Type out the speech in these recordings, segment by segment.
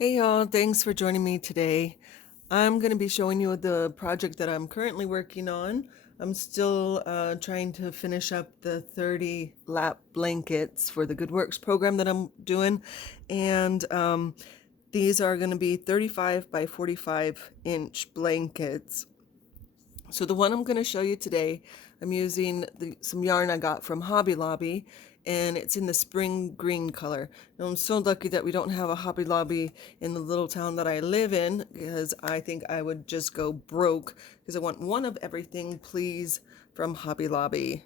Hey y'all, thanks for joining me today. I'm going to be showing you the project that I'm currently working on. I'm still trying to finish up the 30 lap blankets for the Good Works program that I'm doing. And these are going to be 35 by 45 inch blankets. So the one I'm going to show you today, I'm using some yarn I got from Hobby Lobby, and it's in the spring green color. Now I'm so lucky that we don't have a Hobby Lobby in the little town that I live in, because I think I would just go broke, because I want one of everything, please, from Hobby Lobby.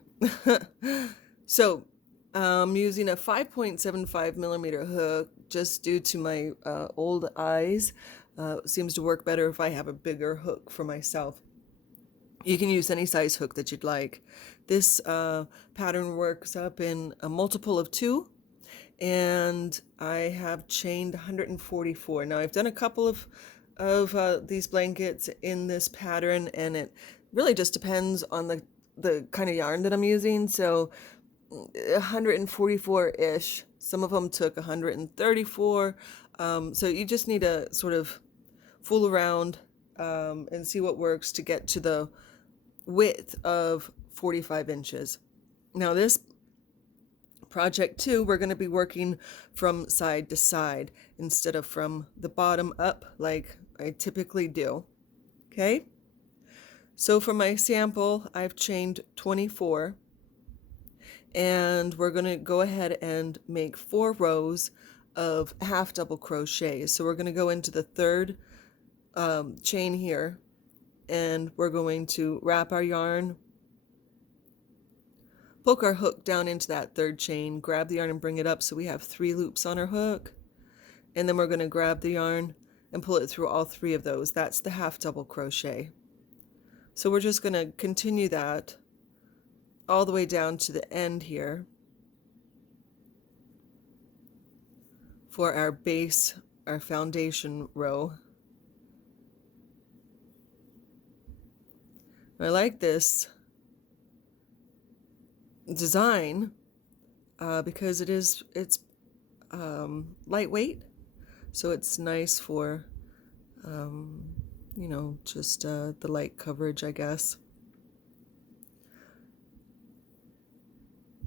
So I'm using a 5.75 millimeter hook just due to my old eyes. Seems to work better if I have a bigger hook for myself. You can use any size hook that you'd like. This pattern works up in a multiple of 2, and I have chained 144. Now I've done a couple of these blankets in this pattern, and it really just depends on the kind of yarn that I'm using. So 144-ish. Some of them took 134. So you just need to sort of fool around and see what works to get to the width of 45 inches. Now this project 2, we're going to be working from side to side instead of from the bottom up like I typically do. Okay, so for my sample I've chained 24, and we're going to go ahead and make 4 rows of half double crochets. So we're going to go into the third chain here, and we're going to wrap our yarn, poke our hook down into that third chain, grab the yarn and bring it up so we have 3 loops on our hook, and then we're going to grab the yarn and pull it through all 3 of those. That's the half double crochet. So we're just going to continue that all the way down to the end here for our base, our foundation row. I like this design because it's lightweight, so it's nice for just the light coverage, I guess.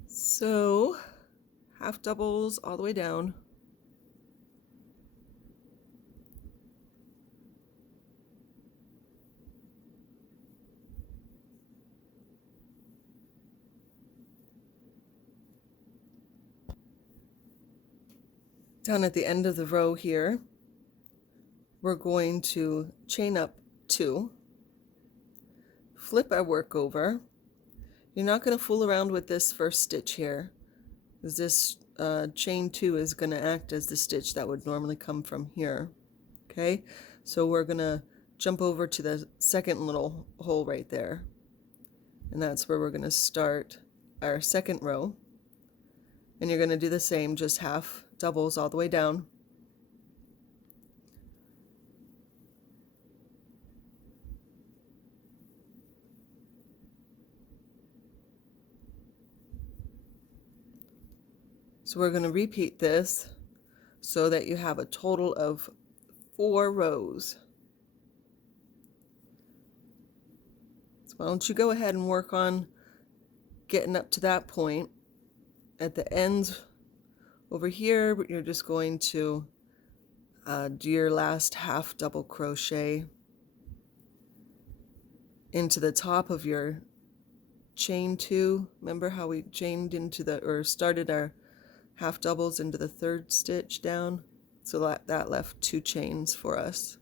So half doubles all the way down. Down at the end of the row here, we're going to chain up 2, flip our work over. You're not going to fool around with this first stitch here, because this chain 2 is going to act as the stitch that would normally come from here. Okay, so we're going to jump over to the second little hole right there, and that's where we're going to start our second row. And you're going to do the same, just half doubles all the way down. So we're going to repeat this so that you have a total of 4 rows. So why don't you go ahead and work on getting up to that point. At the ends over here, you're just going to do your last half double crochet into the top of your chain 2. Remember how we chained into or started our half doubles into the third stitch down? So that left 2 chains for us,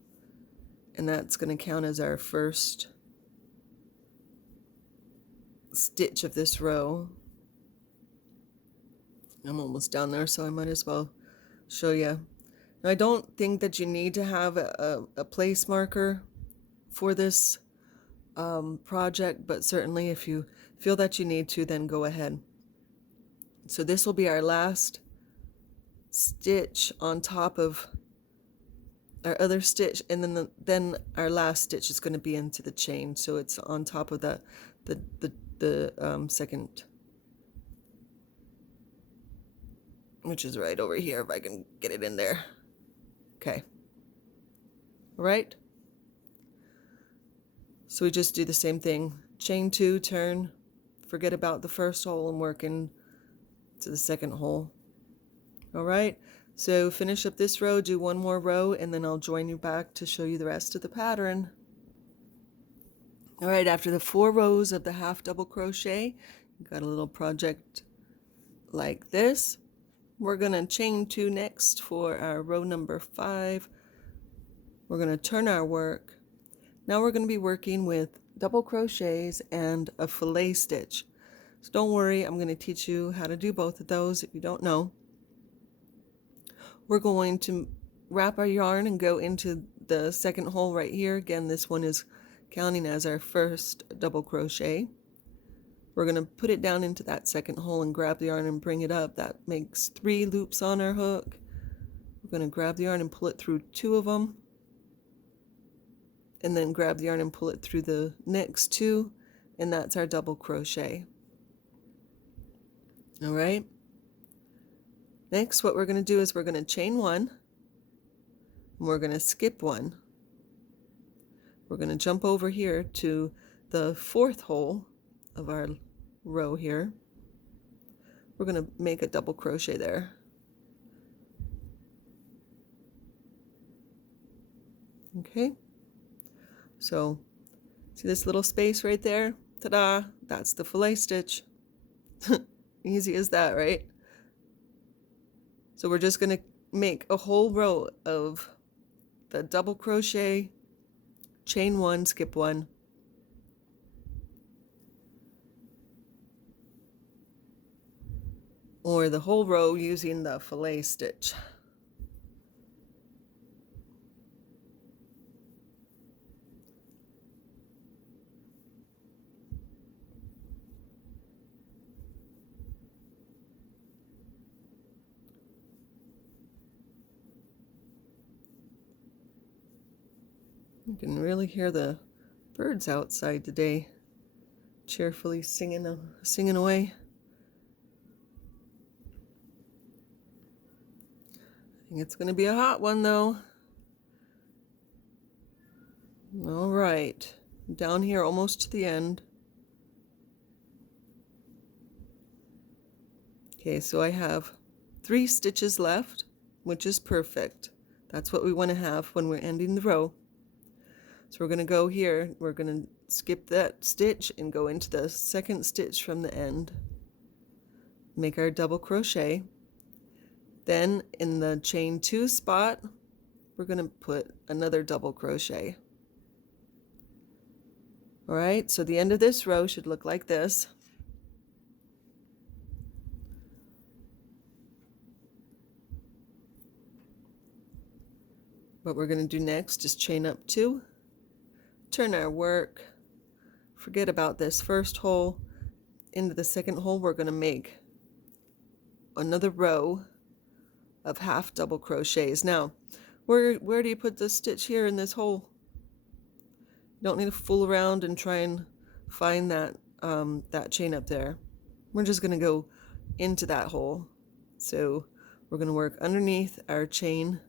and that's going to count as our first stitch of this row. I'm almost down there, so I might as well show you. Now, I don't think that you need to have a place marker for this project, but certainly if you feel that you need to, then go ahead. So this will be our last stitch on top of our other stitch, and then our last stitch is going to be into the chain, so it's on top of the second, which is right over here if I can get it in there. Okay, All right? So we just do the same thing. Chain 2, turn, forget about the first hole and work into the second hole. All right, so finish up this row, do one more row, and then I'll join you back to show you the rest of the pattern. All right, after the 4 rows of the half double crochet, you got a little project like this. We're gonna chain 2 next for our row number 5. We're gonna turn our work. Now we're gonna be working with double crochets and a fillet stitch. So don't worry, I'm gonna teach you how to do both of those if you don't know. We're going to wrap our yarn and go into the second hole right here. Again, this one is counting as our first double crochet. We're going to put it down into that second hole and grab the yarn and bring it up. That makes 3 loops on our hook. We're going to grab the yarn and pull it through 2 of them, and then grab the yarn and pull it through the next 2, and that's our double crochet. All right. Next, what we're going to do is we're going to chain 1, and we're going to skip 1. We're going to jump over here to the 4th hole of our row here. We're going to make a double crochet there. Okay, so see this little space right there? Ta-da! That's the fillet stitch. Easy as that, right? So we're just going to make a whole row of the double crochet, chain 1, skip 1. Or the whole row using the fillet stitch. You can really hear the birds outside today, cheerfully singing away. I think it's going to be a hot one though. All right, down here almost to the end. Okay, so I have 3 stitches left, which is perfect. That's what we want to have when we're ending the row. So we're going to go here, we're going to skip that stitch and go into the second stitch from the end. Make our double crochet. Then in the chain 2 spot, we're going to put another double crochet. All right, so the end of this row should look like this. What we're going to do next is chain up 2, turn our work, forget about this first hole. Into the second hole, we're going to make another row of half double crochets. Now, where do you put the stitch here in this hole? You don't need to fool around and try and find that that chain up there. We're just going to go into that hole. So we're going to work underneath our chain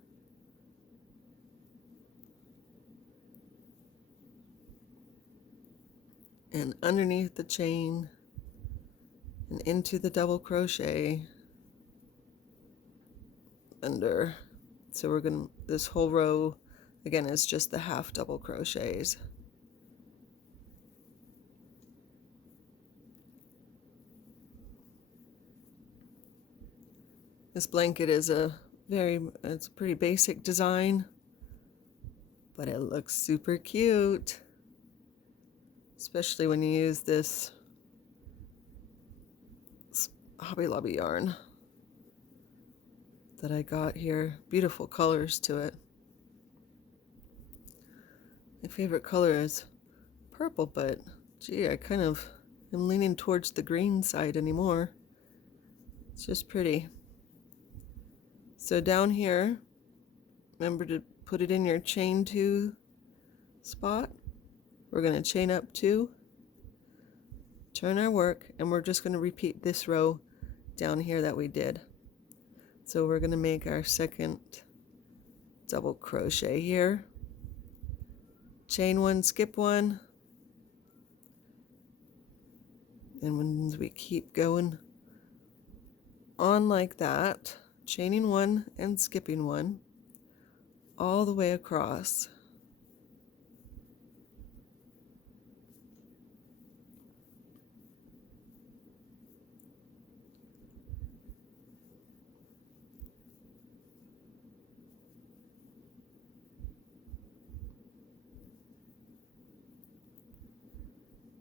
and underneath the chain and into the double crochet under. So we're going to, this whole row again is just the half double crochets. This blanket is it's a pretty basic design, but it looks super cute, especially when you use this Hobby Lobby yarn that I got here. Beautiful colors to it. My favorite color is purple, but gee, I kind of am leaning towards the green side anymore. It's just pretty. So down here, remember to put it in your chain 2 spot. We're going to chain up 2, turn our work, and we're just going to repeat this row down here that we did. So we're going to make our second double crochet here. chain one, skip one, and when we keep going on like that, chaining one and skipping one all the way across.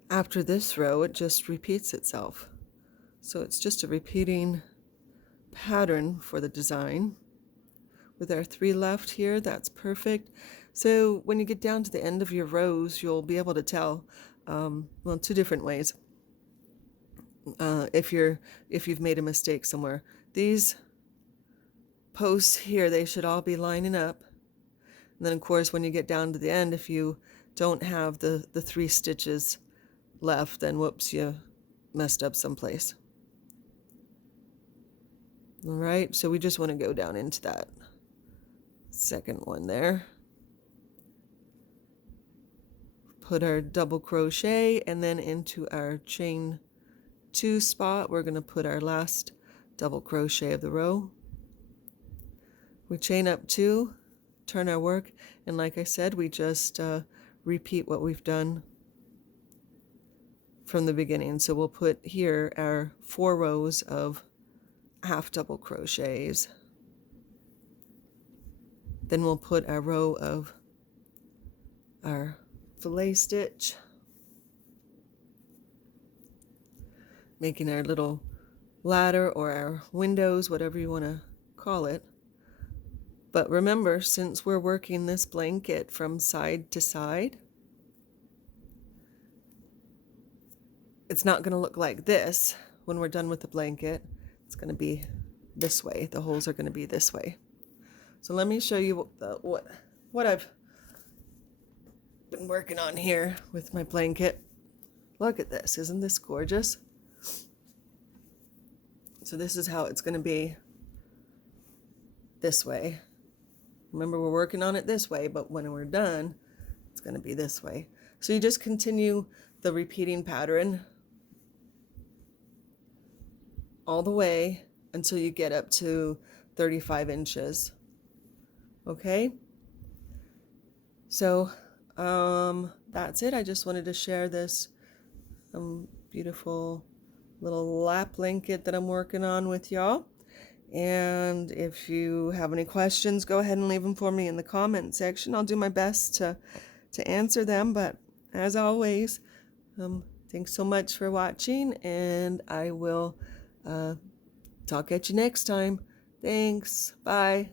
After this row, it just repeats itself. So it's just a repeating pattern for the design. With our 3 left here, that's perfect. So when you get down to the end of your rows, you'll be able to tell, well, 2 different ways. If you've made a mistake somewhere. These posts here, they should all be lining up. And then of course, when you get down to the end, if you don't have the 3 stitches left, then whoops, you messed up someplace. All right, so we just want to go down into that second one there. Put our double crochet, and then into our chain 2 spot, we're going to put our last double crochet of the row. We chain up 2, turn our work, and like I said, we just repeat what we've done from the beginning. So we'll put here our 4 rows of half double crochets. Then we'll put our row of our fillet stitch, making our little ladder or our windows, whatever you want to call it. But remember, since we're working this blanket from side to side, it's not going to look like this when we're done with the blanket. It's going to be this way. The holes are going to be this way. So let me show you what I've been working on here with my blanket. Look at this. Isn't this gorgeous? So this is how it's going to be this way. Remember, we're working on it this way, but when we're done, it's going to be this way. So you just continue the repeating pattern all the way until you get up to 35 inches. Okay? So that's it. I just wanted to share this beautiful little lap blanket that I'm working on with y'all. And if you have any questions, go ahead and leave them for me in the comment section. I'll do my best to answer them. But as always, thanks so much for watching, and I will talk at you next time. Thanks. Bye.